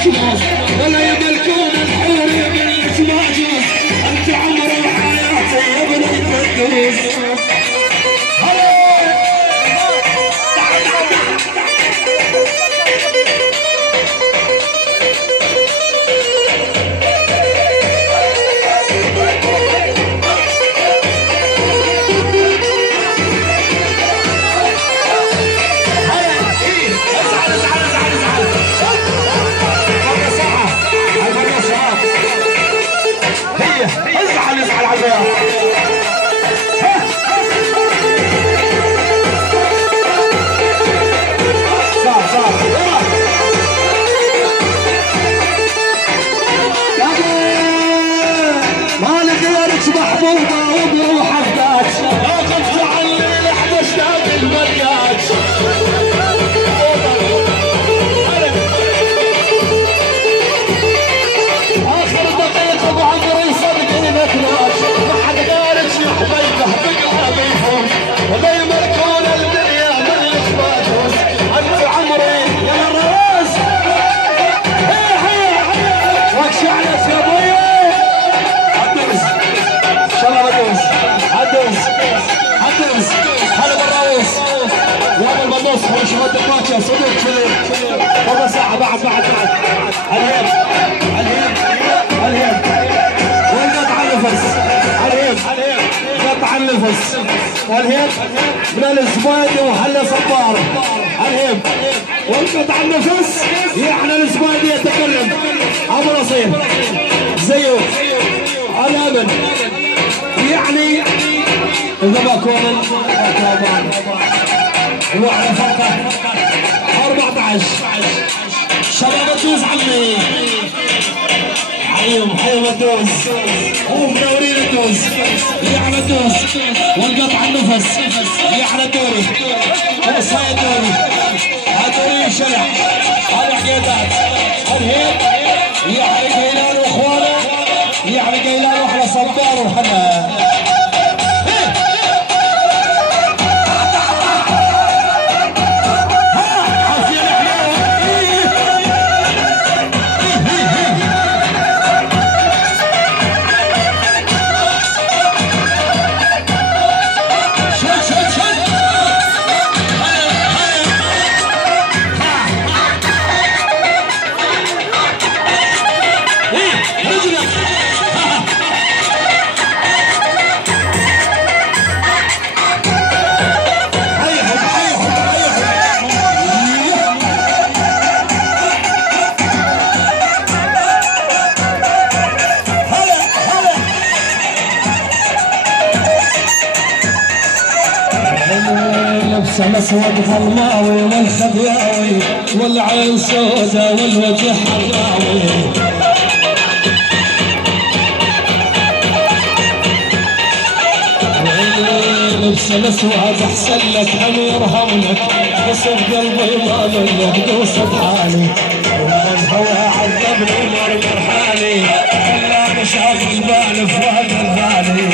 يجوز ولا يملكون الحور يملك ما يجوز. انت عمري وحياتي يا ابن القدوس. ازعل على البياض. مالك غيرك محبوبه وبروح افداك. لا تدفع عني لحظه اشتاق المرياج. اخر دقيقه ابو عمرو يصدقني مكلاج. ما حد غيرك يحبيبه بقلبه يفوز ولا يملكون الدنيا من يخبطوس. انت عمري يا الراس. وكش عليك يا ابوي. عدوس ان شاء الله بدوس. عدوس هلا بالراوس يا ابو البدوس. وش مد الماتش يا صديق كذي ربع ساعه بعد الهيب والقطع النفس. قطع النفس والهيب من الزبايدي وحل صبار. الهيب والقطع النفس يعني الزبايدي يتكلم. ابو نصير زيه الامن يعني اذا ما كون وعلى فرقه 14 شباب الدوز عمي. حيهم الدوز ومنورين الدوز يعني الدوز والقطع النفس يعني الدوري وصايا الدوري الدوري الشرع العقيدات الهيب يعني قيلان واخوانه يعني قيلان واحلى صبار وحنا. مسود ظلماوي والخذياوي والعين سودا والوجه حراوي. لبس الاسود احسن لك امير همك بس بقلبي ما منك دوسة حالي. ومن هوى عذبني مرمر حالي خلاني شاف البال فؤاد الغالي.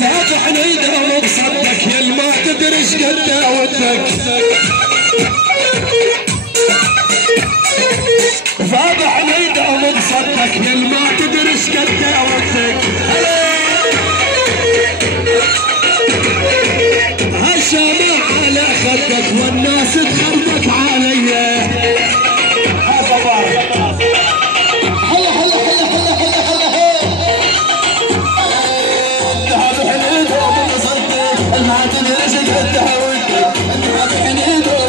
فاتح نيدها مقصدك يا ما تدري ايش قد داوتك. فاتح نيدها مقصدك يا ما تدري ايش قد داوتك. هالشمع على خدك والناس تخرج